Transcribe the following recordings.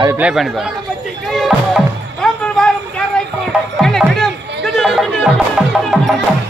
அது ப்ளே பண்ணி பாரு Thank you.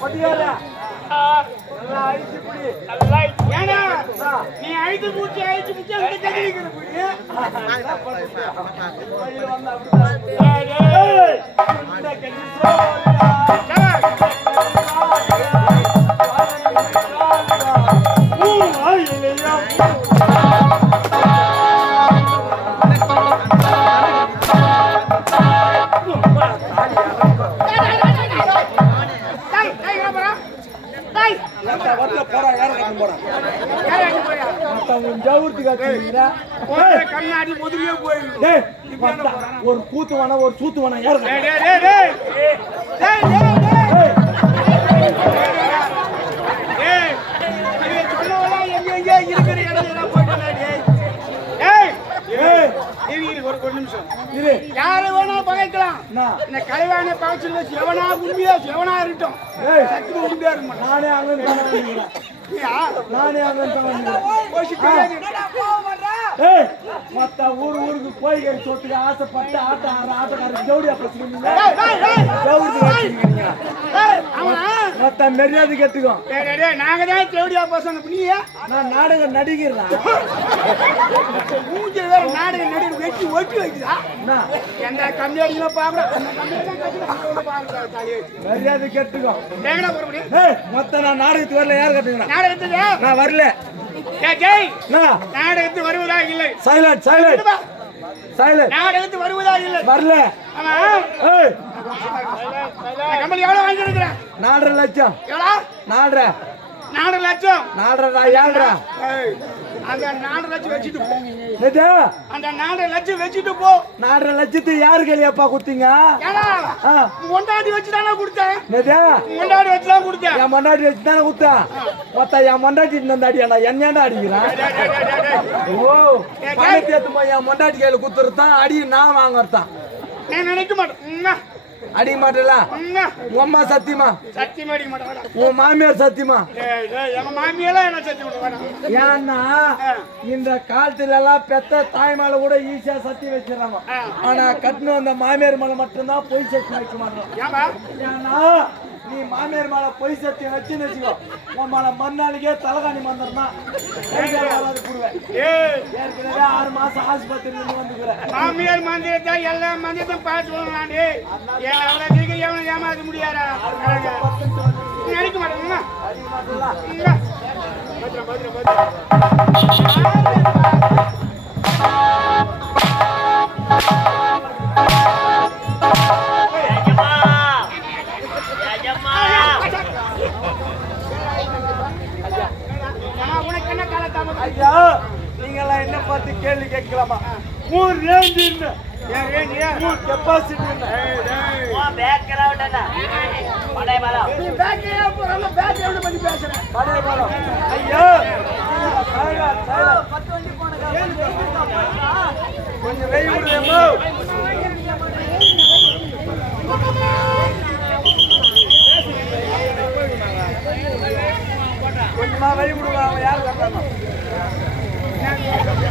மனுஷன் எல்லாம் ஏடா நீ அழித்து மூச்சு அழித்து மூச்சு அந்த கதிரிக்கிற புடி டேய் டேய் இங்க போடா டேய் யார் கண்ணாடி முதலியே போயிரு ஒரு கூத்து வேணா ஒரு சூத்து வேணா யாரு இருக்கிற இரு ஒரு நிமிஷம். இரு. யாரை வேணா பகைக்கலாம்? இந்த கலைவான பகைச்சு வச்சு எவனா உண்மையா எவனா இருக்கட்டும். சத்துக்கு உண்மையா இருக்க மாட்டான் நானே அங்க நானே மத்த ஊர் ஊருக்கு போய் சொத்துக்கு ஆசைப்பட்டு ஆட்ட ஆடுற பேசுறீங்க ஜவுடி வச்சுக்கிறீங்க மத்த மரியாதை கேட்டுக்கும் நாங்க தான் தேவடியா பசங்க நீயா நான் நாடக நடிகிறேன் மூஞ்சி வேற நாடக நடிகர் வெட்டி ஒட்டி வைக்குதா? என்ன எந்த பாக்கணும் தலையை மரியாதை ஏய் மத்த நான் நாடகத்துக்கு வரல யார் கட்டுக்கிறேன் நாடகத்துக்கு? நான் வரல. டேய், டேய். நான் நாடகத்து வருவதா இல்லை? சைலண்ட் சைலண்ட் சைலண்ட் நாடகத்து வருவதா இல்லை? வரல. கம்பளி எவ்வளவு வாங்கிருக்கிற நாலரை லட்சம். எவ்வளோ? நாலரை. நாலு லட்சம். நாலரை ஏழ்ரா. அந்த லட்சம் வச்சுட்டு போ. இது அந்த நாலு லட்சம் வச்சுட்டு போ. நாலரை லட்சத்து யாரு கையிலப்பா ஆ, கொண்டாடி வச்சு தானே கொடுத்தேன். என்னது? கொண்டாடி வச்சு தான் கொடுத்தேன். என் மண்டாட்டி வச்சு தானே குத்தா மொத்த என் மண்டாட்டி இந்த அடியாண்டா என்னையாண்டா அடிக்கிறான். ஓ பணத்தை என் மண்டாட்டி கையில குத்துறதான் அடி நான் வாங்கறதான் நான் நினைக்க மாட்டேன். அடிக்க மாட்டேல உம்மா. சத்தியமா சத்தியமா அடிக்க மாட்டேன் வாடா. உன் மாமியார் சத்தியமா எங்க மாமியெல்லாம் என்ன. ஏன்னா இந்த காலத்துல எல்லாம் பெத்த தாய் மேல கூட ஈஸியா சத்தி வச்சிடறாங்க. ஆனா கட்டின வந்த மாமியார் மேல மட்டும்தான் பொய் சத்தி வைக்க மாட்டோம்? ஏன்னா நீ மாமியார் மேல பொய் சத்தியம் வச்சுன்னு வச்சுக்கோ. உன் மேல மறுநாளைக்கே தலகாணி மந்திரம் தான் ஏய், ஏற்கனவே ஆறு மாசம் ஆஸ்பத்திரியில இருந்து வந்துக்கிறேன். மாமியார் மந்திரத்தை எல்லா மந்திரத்தையும் பார்த்து. ஏன் அவ்வளவு சீக்கிரம் எவனும் ஏமாத்த முடியாதா? நீ அடிக்க ஐயா நீங்க எல்லாம் என்ன பார்த்து கேள்வி கேட்கலாமா? ஊர் ரேஞ்ச் என்ன? ஊர் கெப்பாசிட்டி என்ன ஐயா. கொஞ்சம் வெய் விடுவாங்க யாரு கட்டாம ¡Está bien!